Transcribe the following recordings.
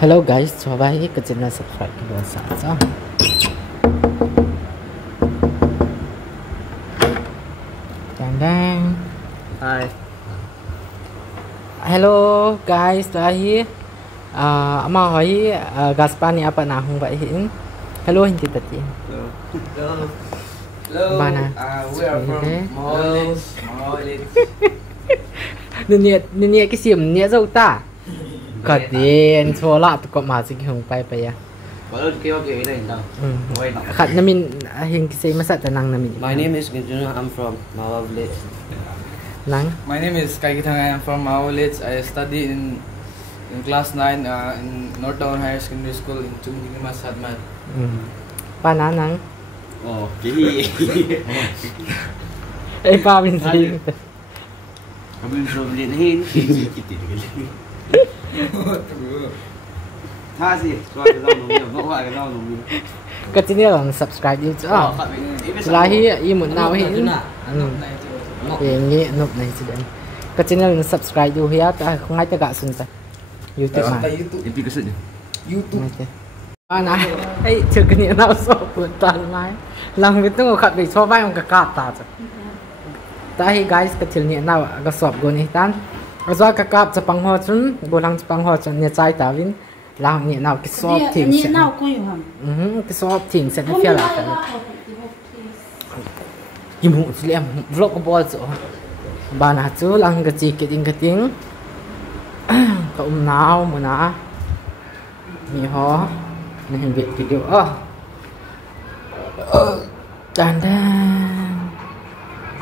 Hello guys, coba ke channel subscribe kedua saja. Dandang. Hai. Hello guys, terakhir mau hỏi Gaspar ni apa nah hung vậy hiện. Hello hình tít tít. Hello. Mana? We are from Maholit. Nè cái xiêm nè dâu ta. Có tiền cho lạ tụi có mà dịch hung bay bay à. Baru kêu kêu ini entah. Khát na min hình cái gì mà sát nang na min. My name is Gajuna. I'm from Mawa village. Nang. My name is Kaikitang. I am from Mawa village. I study in class 9 in North Town Higher Secondary School in Chungdingma Sadman. Pa na nang. Oh, jadi. Pa min gì. Kami from Linhin. Tha gì? Cho cái rau nồng nhiều, vỗ lại cái rau nồng nhiều. Cái tin là subscribe đi chứ. Là hi một nào hi. Ini noob na sila. Cái channel na subscribe du hiya kung ay taga sunta. YouTube mà. Tapi kesud je. YouTube. Ana, ay chưa cái niệm nào số buồn toàn mai. Lòng cái tung khát bị cho vai ông cả cát ta chứ. Tại guys cái channel niệm nào cái shop gon ni tan. Azwa ka kap sa pangho chun, bolang sa pangho chun ni chai ta vin. Lang niệm nào cái shop thing. Niệm nào cũng hiểu hả? Cái shop thing sẽ phải là cái. Im hu chỉ em vlog có bao giờ. Bà nà chú lang cái gì cái tiếng. Cậu nào mà nà. Mi ho. Nên việc video. Đàn đàn.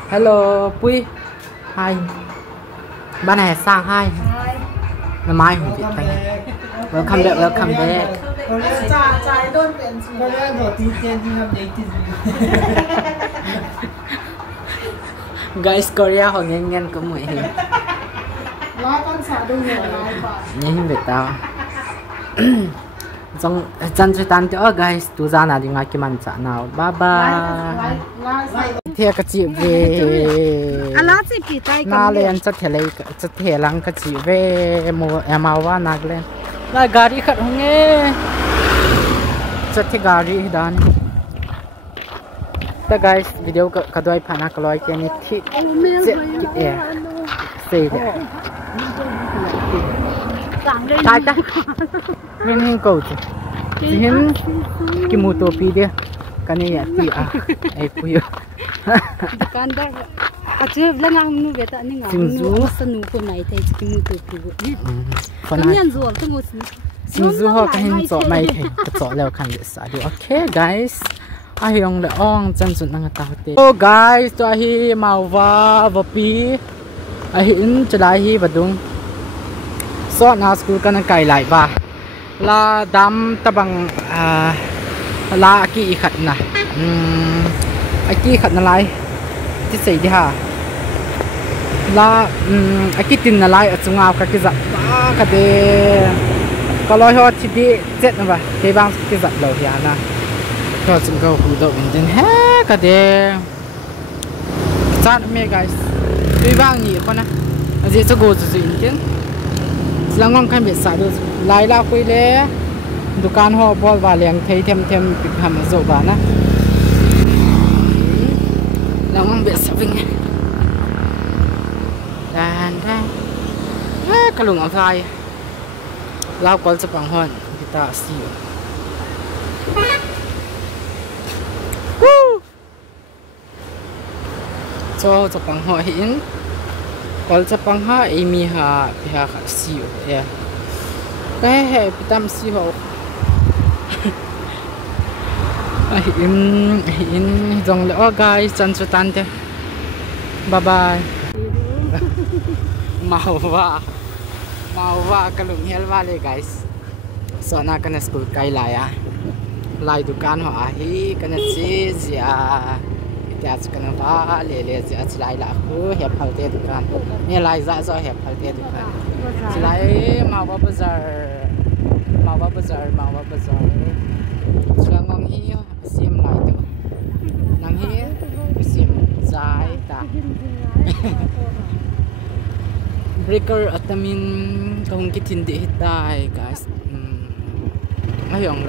Hello, Pui. Hi. Bà này sang hai. Là mai hùng Việt Tây. Welcome back, welcome back. Guys, Korea họ nghe có mùi hình. Nghe hình về tao. Trong chân chơi tan cho guys, tu ra nào đi ngay cái màn trả nào. Bye bye. Thế cái chị về. Na lên chất thể lấy chất thể lăng cái chị về mua em áo va nag lên. Là gari khát không nghe. Chất thể gari đan. Ta guys video cái đôi phản cái lối cái này thì sẽ kịp xây đấy. Tai ta. Hình cầu chứ. Hình cái mô tô pi đi. Cái này là ti à. Ai pui. Kan dah aje belangang nu beta ni ngam nu senu ko mai thai chi mu tu pi ni an zo tu mo Sinzu ho ka hin zo mai thai ka zo leo kan de sa di. Okay guys. Ai yong le ong chan chun nang ta hote. Oh guys, to hi mauwa vopi. Ai hin chalai hi badung. So na school kan kai lai ba. La dam tabang la ki khat na. Aki khat na lai. Ti sei di ha. La aki tin na lai achunga ka ki za ba ka de. Ka loi ho ti di jet na ba. Ke bang ki za lo ya na. Ko chung go hu do in den ha ka de. Chat me guys. Ti bang ni ko na. Aje cho go zu in den. Langong kan be sa do lai la koi le. Dukan ho bol ba leng thei them pik ham zo ba na. Langong be sa ving. Dan kalung ang thai. Lao kol sa panghon kita siyo. Woo! So sa panghon hin. Kol sa pangha imi ha piha ka siyo. Yeah. He pitam siyo. In dong le oh guys chan chu tan te. Bye bye. Mauwa kalung hel wale guys. So na kana school kai laya. Lai dukan ho ahi kana chi zia. Tia chu kana ba le zia chlai la khu he phal te dukan. Ni lai za zo he phal te dukan. Chlai Mauwa bazar. Chuang hi sim lai tu. Nang hi sim zai ta. Breaker at namin kung kitindi hitay guys. Ayong